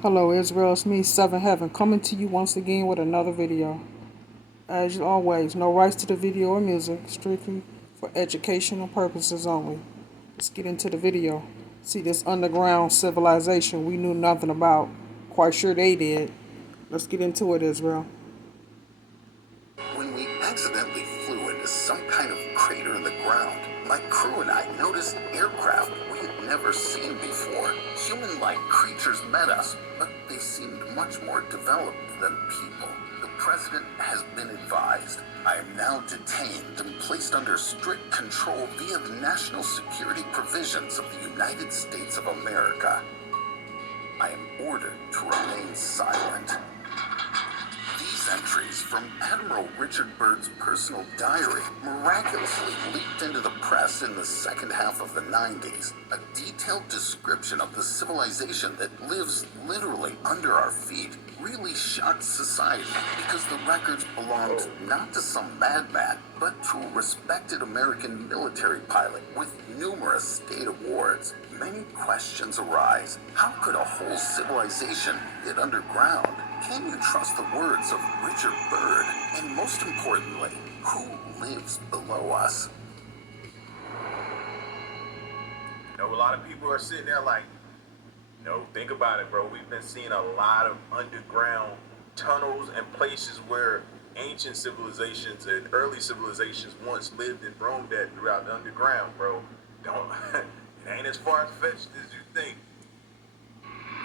Hello Israel, it's me, Seven Heaven, coming to you once again with another video. As always, no rights to the video or music, strictly for educational purposes only. Let's get into the video. See this underground civilization we knew nothing about. Quite sure they did. Let's get into it, Israel. When we accidentally flew into some kind of crater in the ground, my crew and I noticed aircraft we had never seen before. Human-like creatures met us, but they seemed much more developed than people. The president has been advised. I am now detained and placed under strict control via the national security provisions of the United States of America. I am ordered to remain silent. These entries from Admiral Richard Byrd's personal diary miraculously leaked into the press in the second half of the 90s. A detailed description of the civilization that lives literally under our feet really shocked society because the records belonged not to some madman, but to a respected American military pilot with numerous state awards. Many questions arise. How could a whole civilization get underground? Can you trust the words of Richard Byrd? And most importantly, who lives below us? A lot of people are sitting there like, think about it, bro. We've been seeing a lot of underground tunnels and places where ancient civilizations and early civilizations once lived and roamed at throughout the underground, bro. Don't it ain't as far-fetched as you think.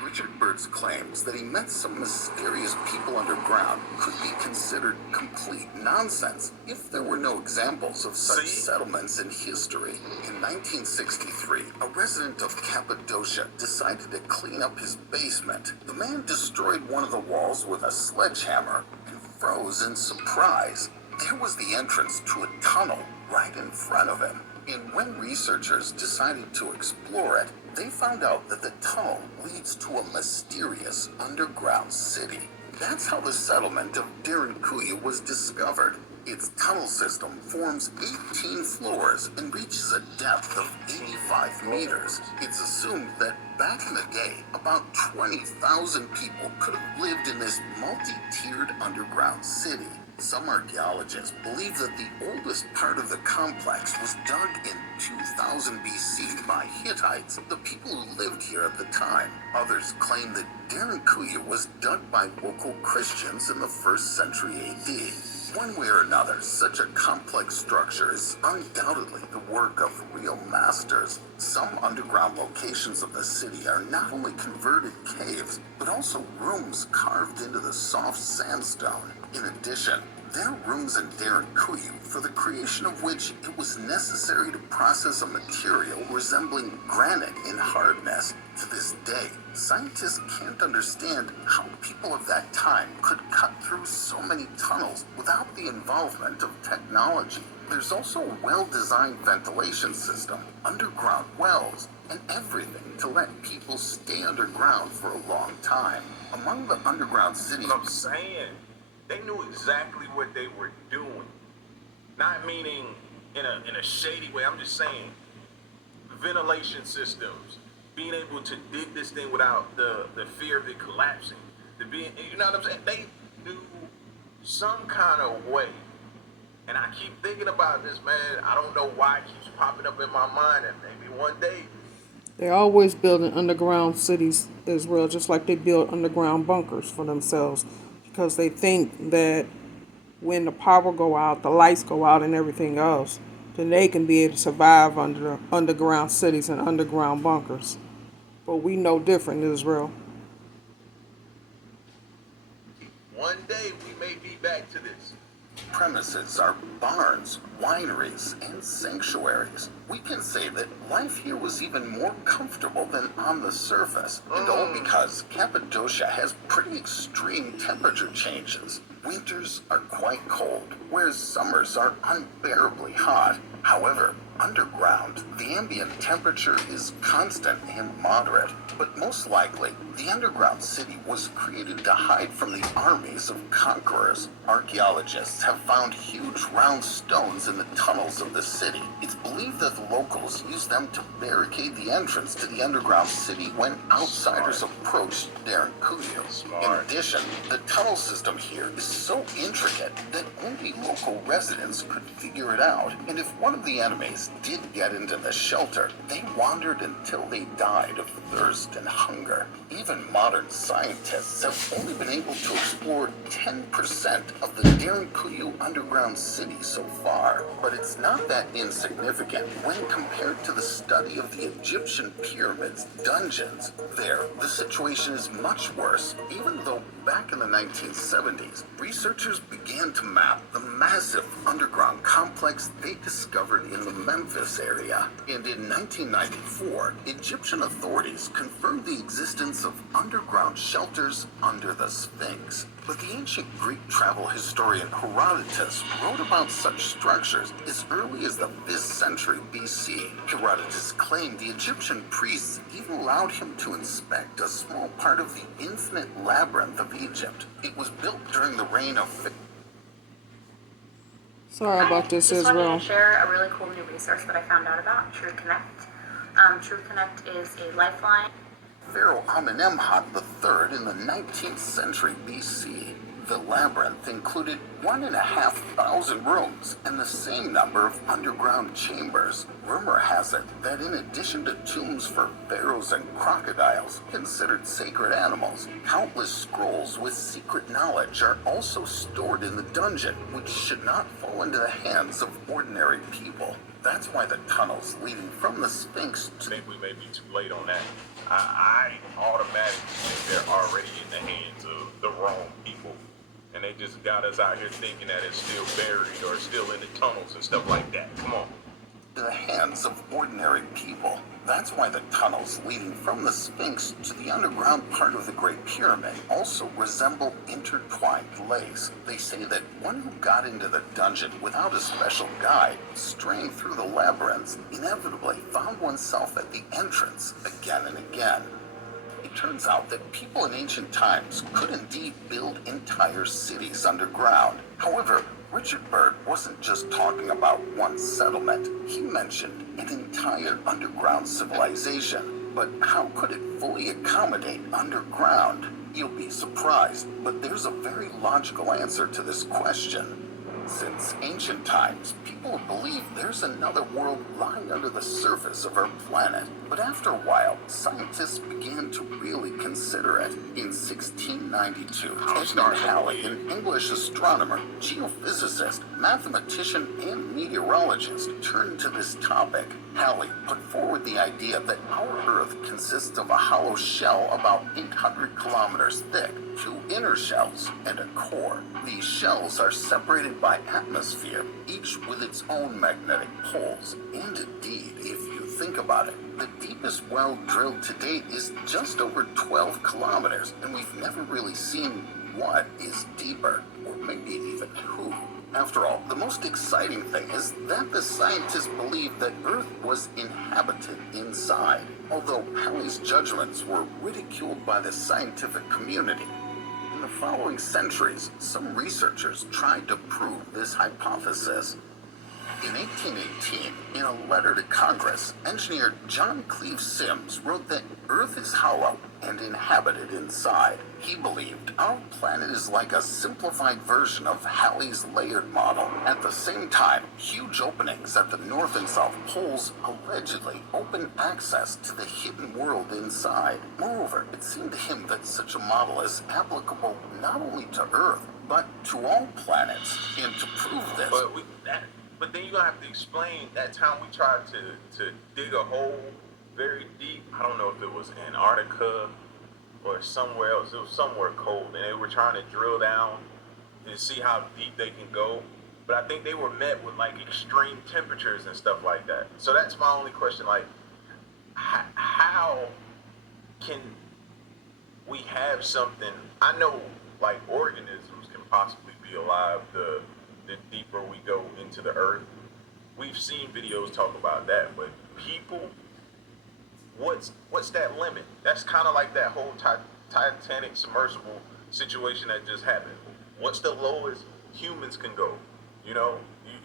Richard Byrd's claims that he met some mysterious people underground could be considered complete nonsense if there were no examples of such settlements in history. In 1963, a resident of Cappadocia decided to clean up his basement. The man destroyed one of the walls with a sledgehammer and froze in surprise. There was the entrance to a tunnel right in front of him. And when researchers decided to explore it, they found out that the tunnel leads to a mysterious underground city. That's how the settlement of Derinkuyu was discovered. Its tunnel system forms 18 floors and reaches a depth of 85 meters. It's assumed that back in the day, about 20,000 people could have lived in this multi-tiered underground city. Some archaeologists believe that the oldest part of the complex was dug in 2000 BC by Hittites, the people who lived here at the time. Others claim that Derinkuyu was dug by local Christians in the 1st century AD. One way or another, such a complex structure is undoubtedly the work of real masters. Some underground locations of the city are not only converted caves, but also rooms carved into the soft sandstone. In addition, there are rooms in Derinkuyu for the creation of which it was necessary to process a material resembling granite in hardness. To this day, scientists can't understand how people of that time could cut through so many tunnels without the involvement of technology. There's also a well-designed ventilation system, underground wells, and everything to let people stay underground for a long time. Among the underground cities... I'm saying, they knew exactly what they were doing. Not meaning in a shady way. I'm just saying ventilation systems, being able to dig this thing without the fear of it collapsing. You know what I'm saying? They knew some kind of way. And I keep thinking about this, man. I don't know why it keeps popping up in my mind, and maybe one day. They're always building underground cities, Israel, just like they build underground bunkers for themselves, because they think that when the power go out, the lights go out and everything else, then they can be able to survive under underground cities and underground bunkers. But we know different, Israel. One day we may be back to this. Premises are barns, wineries, and sanctuaries. We can say that life here was even more comfortable than on the surface, and all because Cappadocia has pretty extreme temperature changes. Winters are quite cold, whereas summers are unbearably hot. However, Underground, the ambient temperature is constant and moderate, but most likely, the underground city was created to hide from the armies of conquerors. Archaeologists have found huge round stones in the tunnels of the city. It's believed that the locals used them to barricade the entrance to the underground city when outsiders approached Derinkuyu. In addition, the tunnel system here is so intricate that only local residents could figure it out, and if one of the enemies did get into the shelter, they wandered until they died of thirst and hunger. Even modern scientists have only been able to explore 10% of the Derinkuyu underground city so far, but it's not that insignificant when compared to the study of the Egyptian pyramids dungeons. There, the situation is much worse, even though back in the 1970s, researchers began to map the massive underground complex they discovered in the Memphis area. And in 1994, Egyptian authorities confirmed the existence of underground shelters under the Sphinx. But the ancient Greek travel historian Herodotus wrote about such structures as early as the 5th century BC. Herodotus claimed the Egyptian priests even allowed him to inspect a small part of the infinite labyrinth of Egypt. It was built during the reign of... Sorry about this, Just wanted Israel. to share a really cool new resource that I found out about, True Connect. True Connect is a lifeline. Pharaoh Amenemhat III in the 19th century BC. The labyrinth included 1,500 rooms and the same number of underground chambers. Rumor has it that in addition to tombs for pharaohs and crocodiles, considered sacred animals, countless scrolls with secret knowledge are also stored in the dungeon, which should not fall into the hands of ordinary people. That's why the tunnels leading from the Sphinx to... I think we may be too late on that. I automatically think they're already in the hands of the wrong people. And they just got us out here thinking that it's still buried or still in the tunnels and stuff like that. Come on. the hands of ordinary people. That's why the tunnels leading from the Sphinx to the underground part of the Great Pyramid also resemble intertwined lace. They say that one who got into the dungeon without a special guide, straying through the labyrinths, inevitably found oneself at the entrance again and again. It turns out that people in ancient times could indeed build entire cities underground. However, Richard Byrd wasn't just talking about one settlement. He mentioned an entire underground civilization. But how could it fully accommodate underground? You'll be surprised, but there's a very logical answer to this question. Since ancient times, people believe there's another world lying under the surface of our planet. But after a while, scientists began to really consider it. In 1692, Edmund Halley, an English astronomer, geophysicist, mathematician, and meteorologist, turned to this topic. Halley put forward the idea that our Earth consists of a hollow shell about 800 kilometers thick, two inner shells, and a core. These shells are separated by atmosphere, each with its own magnetic poles. And indeed, if you think about it, the deepest well drilled to date is just over 12 kilometers, and we've never really seen what is deeper, or maybe even who. After all, the most exciting thing is that the scientists believed that Earth was inhabited inside, although Halley's judgments were ridiculed by the scientific community. In the following centuries, some researchers tried to prove this hypothesis. In 1818, in a letter to Congress, engineer John Cleve Sims wrote that Earth is hollow and inhabited inside. He believed our planet is like a simplified version of Halley's layered model. At the same time, huge openings at the north and south poles allegedly open access to the hidden world inside. Moreover, it seemed to him that such a model is applicable not only to Earth, but to all planets. And to prove this... But then you're gonna have to explain that time we tried to dig a hole very deep. I don't know if it was Antarctica or somewhere else. It was somewhere cold, and they were trying to drill down and see how deep they can go. But I think they were met with like extreme temperatures and stuff like that. So that's my only question. Like, how can we have something? I know like organisms can possibly be alive the deeper we go into the earth. We've seen videos talk about that, but people, what's that limit? That's kind of like that whole Titanic submersible situation that just happened. What's the lowest humans can go? You know,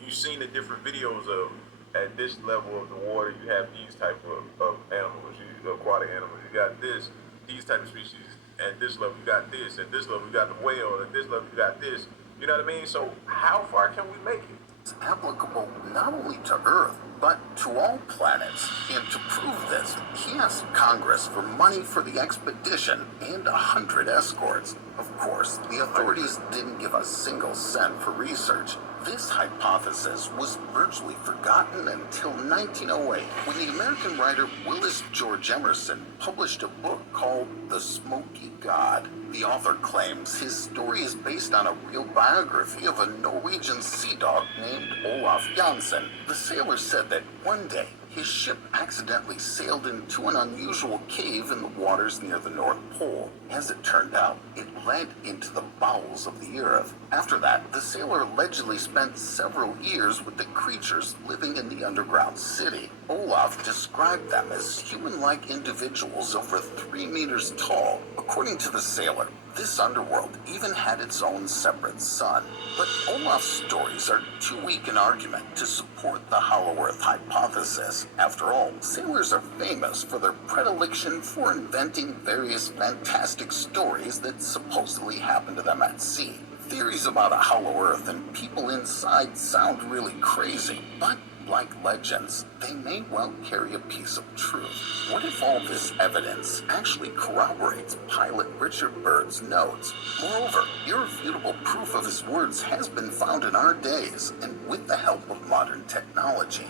you've seen the different videos of at this level of the water, you have these type of animals, aquatic animals. You got these type of species. At this level, you got this. At this level, you got the whale. At this level, you got this. You know what I mean? So how far can we make it? It's applicable not only to Earth, but to all planets. And to prove this, he asked Congress for money for the expedition and 100 escorts. Of course, the authorities didn't give a single cent for research. This hypothesis was virtually forgotten until 1908, when the American writer Willis George Emerson published a book called The Smoky God. The author claims his story is based on a real biography of a Norwegian sea dog named Olaf Jansen. The sailor said that one day, his ship accidentally sailed into an unusual cave in the waters near the North Pole. As it turned out, it led into the bowels of the earth. After that, the sailor allegedly spent several years with the creatures living in the underground city. Olaf described them as human-like individuals over 3 meters tall. According to the sailor, this underworld even had its own separate sun. But Olaf's stories are too weak an argument to support the Hollow Earth hypothesis. After all, sailors are famous for their predilection for inventing various fantastic stories that supposedly happened to them at sea. Theories about a hollow earth and people inside sound really crazy, but like legends, they may well carry a piece of truth. What if all this evidence actually corroborates pilot Richard Byrd's notes? Moreover, irrefutable proof of his words has been found in our days, and with the help of modern technology.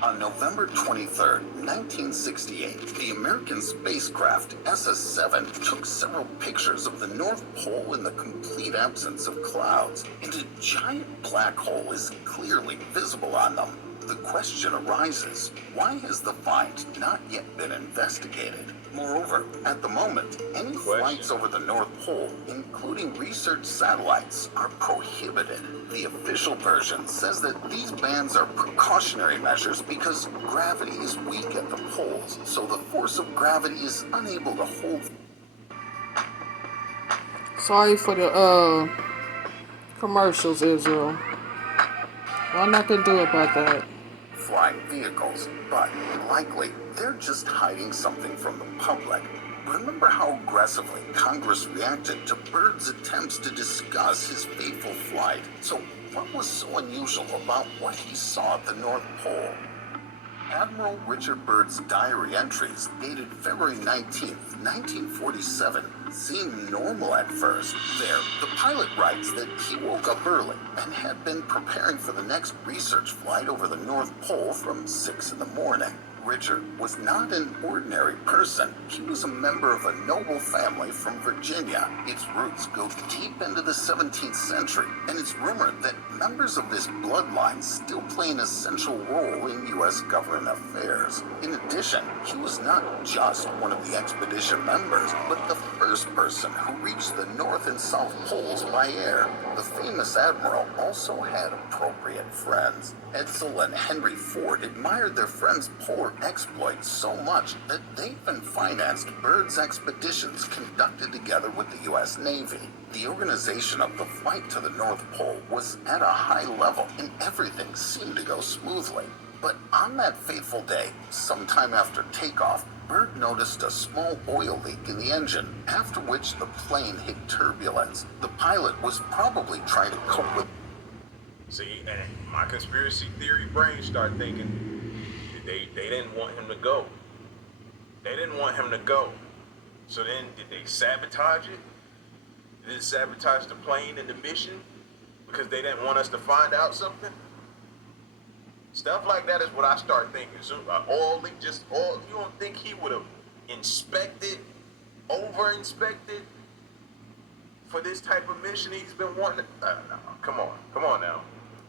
On November 23, 1968, the American spacecraft SS-7 took several pictures of the North Pole in the complete absence of clouds, and a giant black hole is clearly visible on them. The question arises, why has the find not yet been investigated? Moreover, at the moment, any flights over the North Pole, including research satellites, are prohibited. The official version says that these bans are precautionary measures because gravity is weak at the poles, so the force of gravity is unable to hold. Sorry for the commercials, Israel. Well, nothing to do about that. Flying vehicles, but likely they're just hiding something from the public. Remember how aggressively Congress reacted to Byrd's attempts to discuss his fateful flight? So what was so unusual about what he saw at the North Pole? Admiral Richard Byrd's diary entries, dated February 19, 1947, seemed normal at first. There, the pilot writes that he woke up early and had been preparing for the next research flight over the North Pole from 6 in the morning. Richard was not an ordinary person. He was a member of a noble family from Virginia. Its roots go deep into the 17th century, and it's rumored that members of this bloodline still play an essential role in U.S. government affairs. In addition, he was not just one of the expedition members, but the first person who reached the North and South Poles by air. The famous admiral also had appropriate friends. Edsel and Henry Ford admired their friend's polar exploits so much that they even financed Byrd's expeditions conducted together with the U.S. Navy. The organization of the flight to the North Pole was at a high level, and everything seemed to go smoothly. But on that fateful day, sometime after takeoff, Byrd noticed a small oil leak in the engine, after which the plane hit turbulence. The pilot was probably trying to cope with. See, and my conspiracy theory brain started thinking they didn't want him to go. They didn't want him to go. So then did they sabotage it? Did they sabotage the plane and the mission because they didn't want us to find out something? Stuff like that is what I start thinking. So you don't think he would have inspected, over-inspected for this type of mission he's been wanting? No, come on now.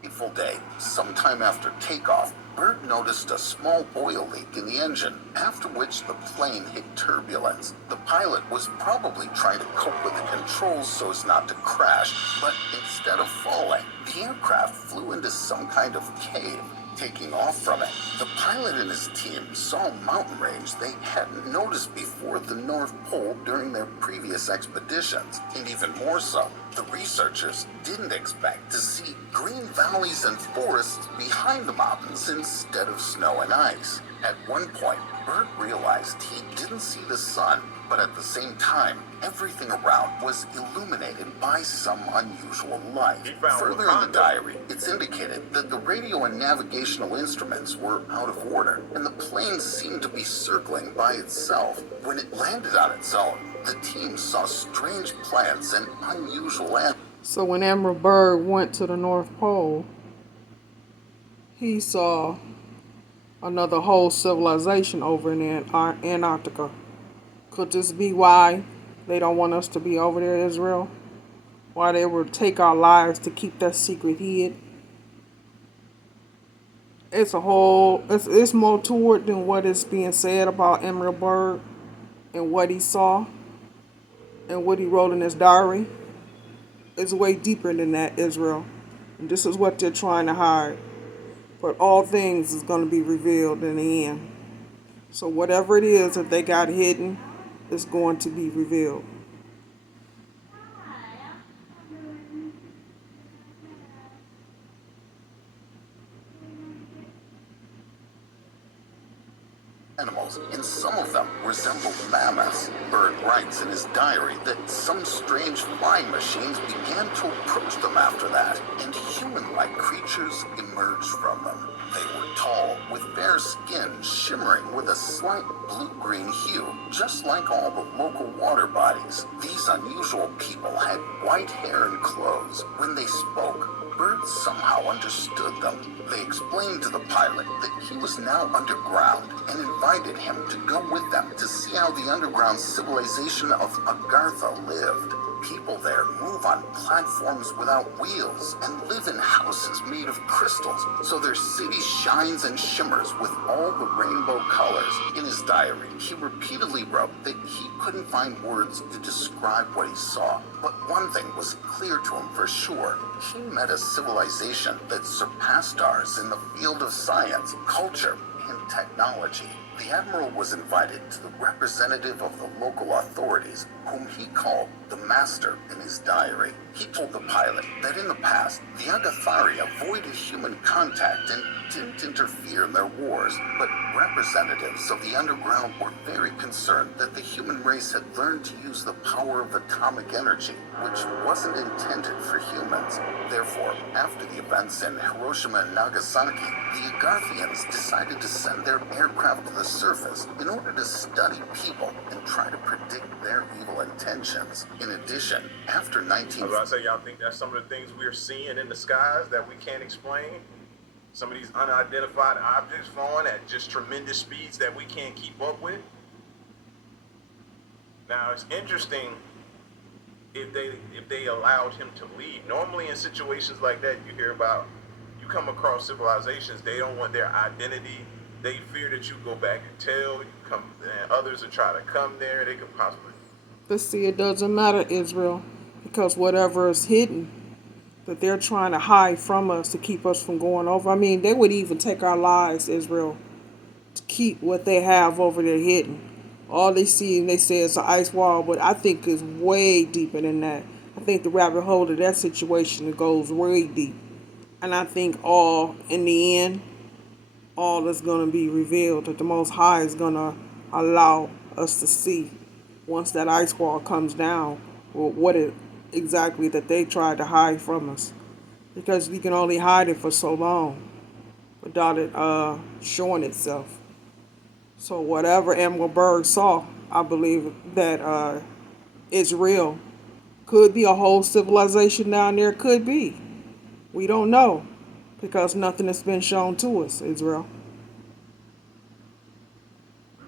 Fateful day, sometime after takeoff, Byrd noticed a small oil leak in the engine, after which the plane hit turbulence. The pilot was probably trying to cope with the controls so as not to crash, but instead of falling, the aircraft flew into some kind of cave. Taking off from it, the pilot and his team saw a mountain range they hadn't noticed before the North Pole during their previous expeditions. And even more so, the researchers didn't expect to see green valleys and forests behind the mountains instead of snow and ice. At one point, Bert realized he didn't see the sun, but at the same time, everything around was illuminated by some unusual light. Further in the diary, it's indicated that the radio and navigational instruments were out of order, and the plane seemed to be circling by itself. When it landed on its own, the team saw strange plants and unusual animals. So when Admiral Byrd went to the North Pole, he saw another whole civilization over in Antarctica. Could this be why they don't want us to be over there, Israel? Why they would take our lives to keep that secret hid? It's more to it than what is being said about Admiral Byrd and what he saw and what he wrote in his diary. It's way deeper than that, Israel. And this is what they're trying to hide. But all things is going to be revealed in the end. So whatever it is that they got hidden is going to be revealed. Animals, and some of them resembled mammoths. Byrd writes in his diary that some strange flying machines began to approach them after that, and human-like creatures emerged from them. They were tall, with bare skin shimmering with a slight blue-green hue, just like all the local water bodies. These unusual people had white hair and clothes. When they spoke, Byrd somehow understood them. They explained to the pilot that he was now underground and invited him to go with them to see how the underground civilization of Agartha lived. People there move on platforms without wheels and live in houses made of crystals, so their city shines and shimmers with all the rainbow colors. In his diary, he repeatedly wrote that he couldn't find words to describe what he saw, but one thing was clear to him for sure. He met a civilization that surpassed ours in the field of science, culture, and technology. The Admiral was invited to the representative of the local authorities, whom he called the Master in his diary. He told the pilot that in the past, the Agathari avoided human contact and didn't interfere in their wars, but representatives of the underground were very concerned that the human race had learned to use the power of atomic energy, which wasn't intended for humans. Therefore, after the events in Hiroshima and Nagasaki, the Agarthians decided to send their aircraft to the surface in order to study people and try to predict their evil intentions. In addition, after 19... I was about to say, y'all think that's some of the things we're seeing in the skies that we can't explain? Some of these unidentified objects falling at just tremendous speeds that we can't keep up with? Now, it's interesting if they allowed him to leave. Normally in situations like that, you hear about, you come across civilizations, they don't want their identity. They fear that you go back and tell, and others will try to come there. They could possibly... But see, it doesn't matter, Israel, because whatever is hidden that they're trying to hide from us to keep us from going over. I mean, they would even take our lives, Israel, to keep what they have over there hidden. All they see, and they say it's an ice wall, but I think it's way deeper than that. I think the rabbit hole of that situation goes way deep. And I think in the end, all is going to be revealed, that the Most High is going to allow us to see once that ice wall comes down, or what it exactly that they tried to hide from us, because we can only hide it for so long without it showing itself. So whatever Admiral Byrd saw, I believe that it's real. Could be a whole civilization down there, could be. We don't know, because nothing has been shown to us, Israel.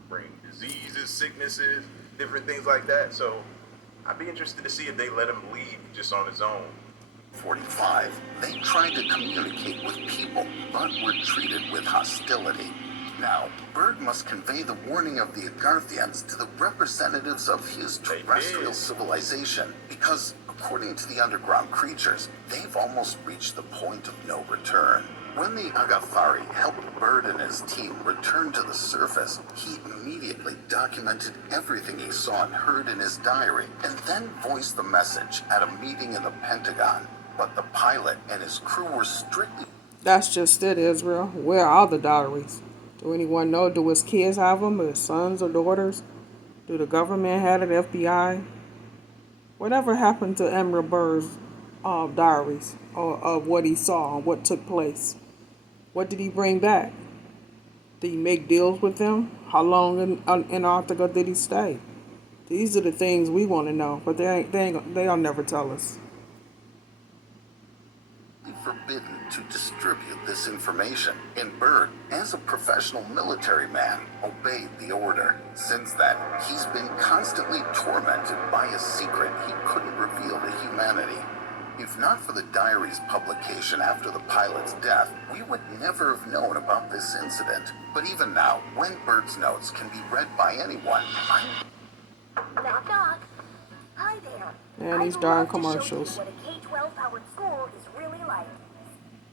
Bring diseases, sicknesses, different things like that. So I'd be interested to see if they let him leave just on his own. 45, they tried to communicate with people, but were treated with hostility. Now, Byrd must convey the warning of the Agarthians to the representatives of his terrestrial civilization, because, according to the underground creatures, they've almost reached the point of no return. When the Agathari helped Bird and his team return to the surface, he immediately documented everything he saw and heard in his diary, and then voiced the message at a meeting in the Pentagon. But the pilot and his crew were strictly... That's just it, Israel. Where are the diaries? Do anyone know? Do his kids have them? His sons or daughters? Do the government have it? FBI? Whatever happened to Emerald Bird's diaries of what he saw and what took place? What did he bring back? Did he make deals with them? How long in Antarctica did he stay? These are the things we want to know, but they'll never tell us. Forbidden to distribute this information, and Bird, as a professional military man, obeyed the order. Since then, he's been constantly tormented by a secret he couldn't reveal to humanity. If not for the diary's publication after the pilot's death, we would never have known about this incident. But even now, when Bird's notes can be read by anyone, Knock, knock. Hi there. And these darn commercials. What a K-12 powered school is really like.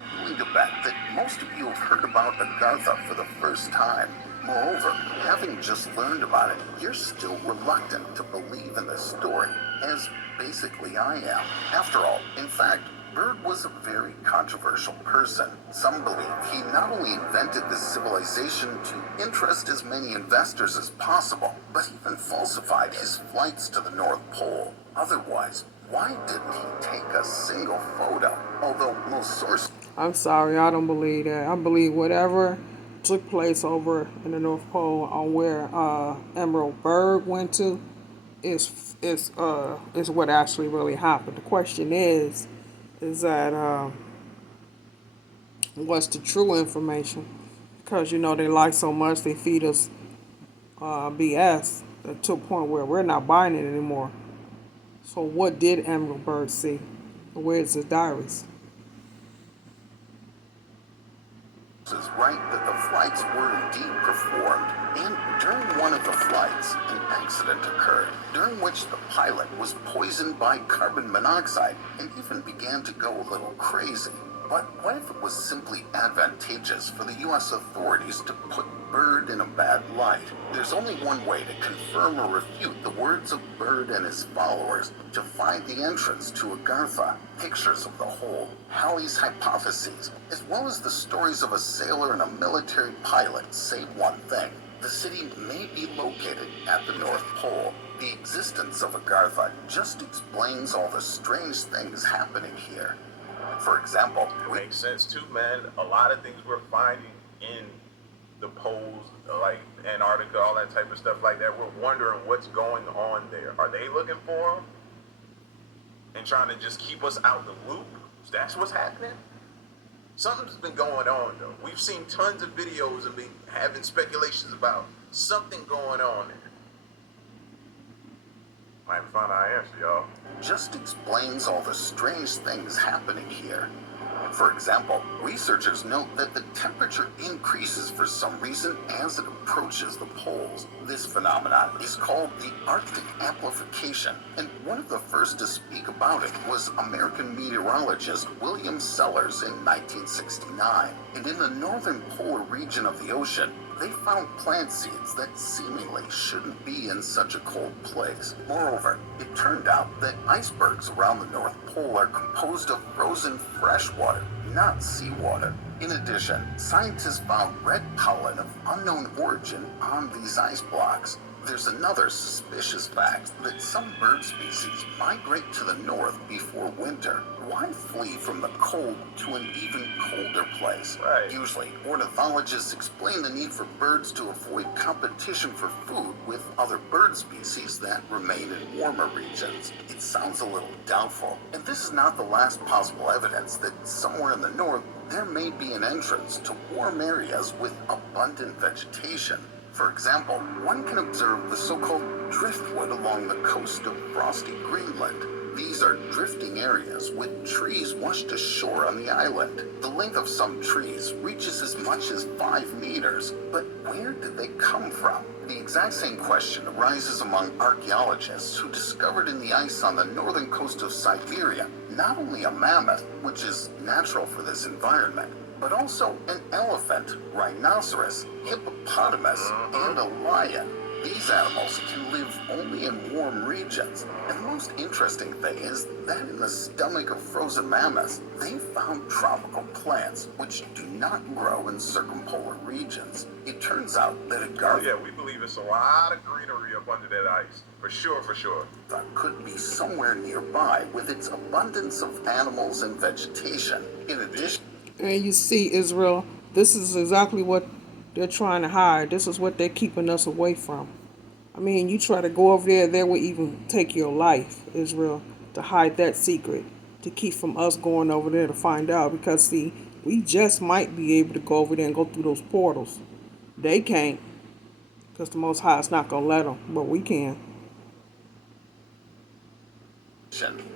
I'm willing to bet that most of you have heard about Agartha for the first time. Moreover, having just learned about it, you're still reluctant to believe in the story, as basically I am. After all, in fact, Bird was a very controversial person. Some believe he not only invented this civilization to interest as many investors as possible, but even falsified his flights to the North Pole. Otherwise, why didn't he take a single photo? Although most sources... I'm sorry, I don't believe that. I believe whatever took place over in the North Pole on where Emerald Bird went to is what actually really happened. The question is that what's the true information? Because they lie so much, they feed us BS to a point where we're not buying it anymore. So what did Emerald Bird see? Where's his diaries? Is right that the flights were indeed performed, and during one of the flights, an accident occurred, during which the pilot was poisoned by carbon monoxide and even began to go a little crazy. But what if it was simply advantageous for the U.S. authorities to put Bird in a bad light? There's only one way to confirm or refute the words of Bird and his followers: to find the entrance to Agartha, pictures of the hole, Halley's hypotheses, as well as the stories of a sailor and a military pilot say one thing: the city may be located at the North Pole. The existence of Agartha just explains all the strange things happening here. For example, Makes sense too, man. A lot of things we're finding in the poles, like Antarctica, all that type of stuff like that. We're wondering what's going on there. Are they looking for them and trying to just keep us out the loop? That's what's happening. Something's been going on, though. We've seen tons of videos and been having speculations about something going on there. Might find our answer, y'all. just explains all the strange things happening here. For example, researchers note that the temperature increases for some reason as it approaches the poles. This phenomenon is called the Arctic amplification, and one of the first to speak about it was American meteorologist William Sellers in 1969. And in the northern polar region of the ocean, they found plant seeds that seemingly shouldn't be in such a cold place. Moreover, it turned out that icebergs around the North Pole are composed of frozen fresh water, not seawater. In addition, scientists found red pollen of unknown origin on these ice blocks. There's another suspicious fact that some bird species migrate to the north before winter. Why flee from the cold to an even colder place? Right. Usually, ornithologists explain the need for birds to avoid competition for food with other bird species that remain in warmer regions. It sounds a little doubtful, and this is not the last possible evidence that somewhere in the north there may be an entrance to warm areas with abundant vegetation. For example, one can observe the so-called driftwood along the coast of frosty Greenland. These are drifting areas with trees washed ashore on the island. The length of some trees reaches as much as 5 meters. But where did they come from? The exact same question arises among archaeologists who discovered in the ice on the northern coast of Siberia not only a mammoth, which is natural for this environment, but also an elephant, rhinoceros, hippopotamus, and a lion. These animals can live only in warm regions, and the most interesting thing is that in the stomach of frozen mammoths, they found tropical plants which do not grow in circumpolar regions. It turns out that Agartha Yeah, we believe it's a lot of greenery up under that ice. For sure, for sure. could be somewhere nearby with its abundance of animals and vegetation. In addition, And you see, Israel, this is exactly what they're trying to hide. This is what they're keeping us away from. I mean, you try to go over there, they will even take your life, Israel, to hide that secret, to keep from us going over there to find out. Because, see, we just might be able to go over there and go through those portals. They can't, because the Most High is not going to let them, but we can.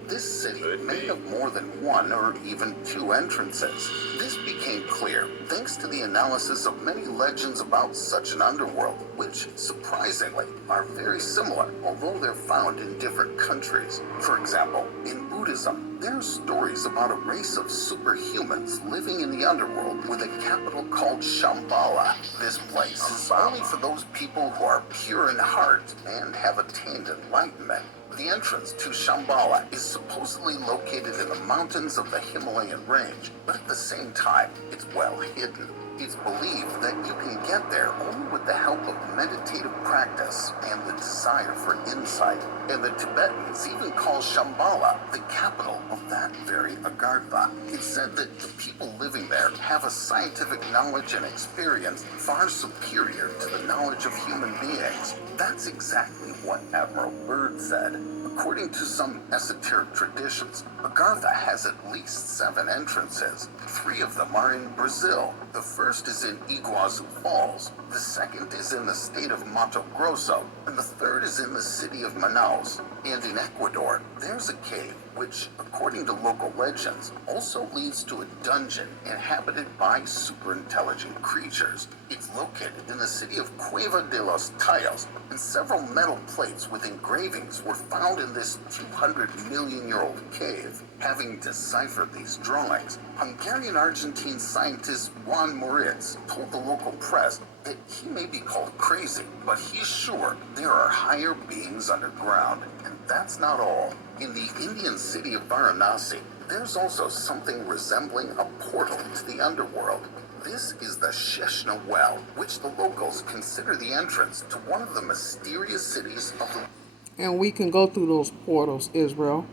this city may have more than one or even two entrances. This became clear thanks to the analysis of many legends about such an underworld, which, surprisingly, are very similar, although they're found in different countries. For example, in Buddhism, there are stories about a race of superhumans living in the underworld with a capital called Shambhala. This place is only for those people who are pure in heart and have attained enlightenment. The entrance to Shambhala is supposedly located in the mountains of the Himalayan range, but at the same time, it's well hidden. It's believed that you can get there only with the help of meditative practice and the desire for insight. And the Tibetans even call Shambhala the capital of that very Agartha. It's said that the people living there have a scientific knowledge and experience far superior to the knowledge of human beings. That's exactly what Admiral Byrd said. According to some esoteric traditions, Agartha has at least 7 entrances. 3 of them are in Brazil. The first is in Iguazu Falls, the second is in the state of Mato Grosso, and the third is in the city of Manaus. And in Ecuador, there's a cave which, according to local legends, also leads to a dungeon inhabited by superintelligent creatures. It's located in the city of Cueva de los Cayos, and several metal plates with engravings were found in this 200-million-year-old cave. Having deciphered these drawings, Hungarian-Argentine scientist Juan Moritz told the local press that he may be called crazy, but he's sure there are higher beings underground. And that's not all. In the Indian city of Varanasi, there's also something resembling a portal to the underworld. This is the Sheshna Well, which the locals consider the entrance to one of the mysterious cities of the... And we can go through those portals, Israel.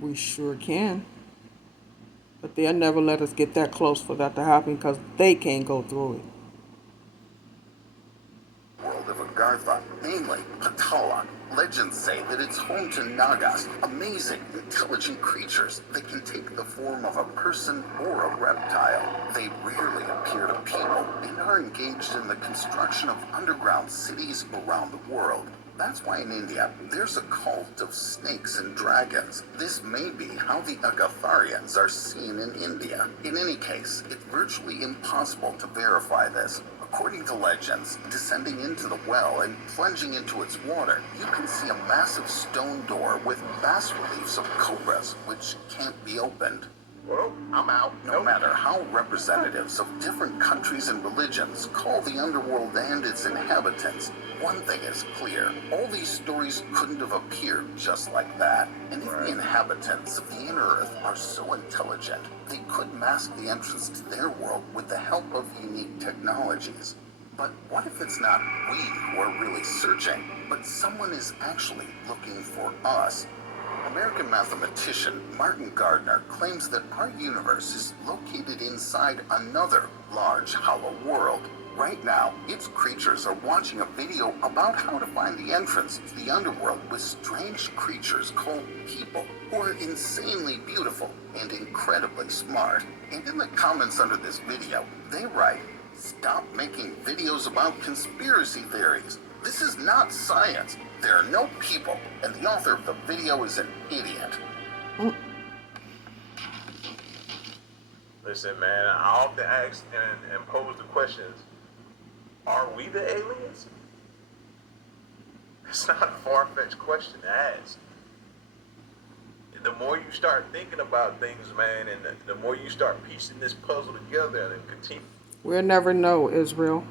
We sure can. But they'll never let us get that close for that to happen because they can't go through it. world of Agartha, namely Patala. Legends say that it's home to Nagas, amazing, intelligent creatures that can take the form of a person or a reptile. They rarely appear to people and are engaged in the construction of underground cities around the world. That's why in India, there's a cult of snakes and dragons. This may be how the Agatharians are seen in India. In any case, it's virtually impossible to verify this. According to legends, descending into the well and plunging into its water, you can see a massive stone door with bas-reliefs of cobras, which can't be opened. Well, I'm out. No matter how representatives of different countries and religions call the underworld and its inhabitants, one thing is clear. All these stories couldn't have appeared just like that. And if the inhabitants of the inner earth are so intelligent, they could mask the entrance to their world with the help of unique technologies. But what if it's not we who are really searching, but someone is actually looking for us? American mathematician Martin Gardner claims that our universe is located inside another large hollow world. Right now, its creatures are watching a video about how to find the entrance to the underworld with strange creatures called people, who are insanely beautiful and incredibly smart. And in the comments under this video, they write, "Stop making videos about conspiracy theories. This is not science. There are no people, and the author of the video is an idiot." Listen, man, I often ask and pose the questions, are we the aliens? It's not a far-fetched question to ask. the more you start thinking about things, man, and the more you start piecing this puzzle together and continue. We'll never know, Israel.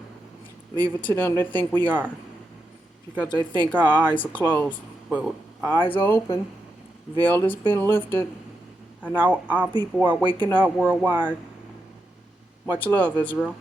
Leave it to them to think we are. Because they think our eyes are closed. But our eyes are open. Veil has been lifted. And our people are waking up worldwide. Much love, Israel.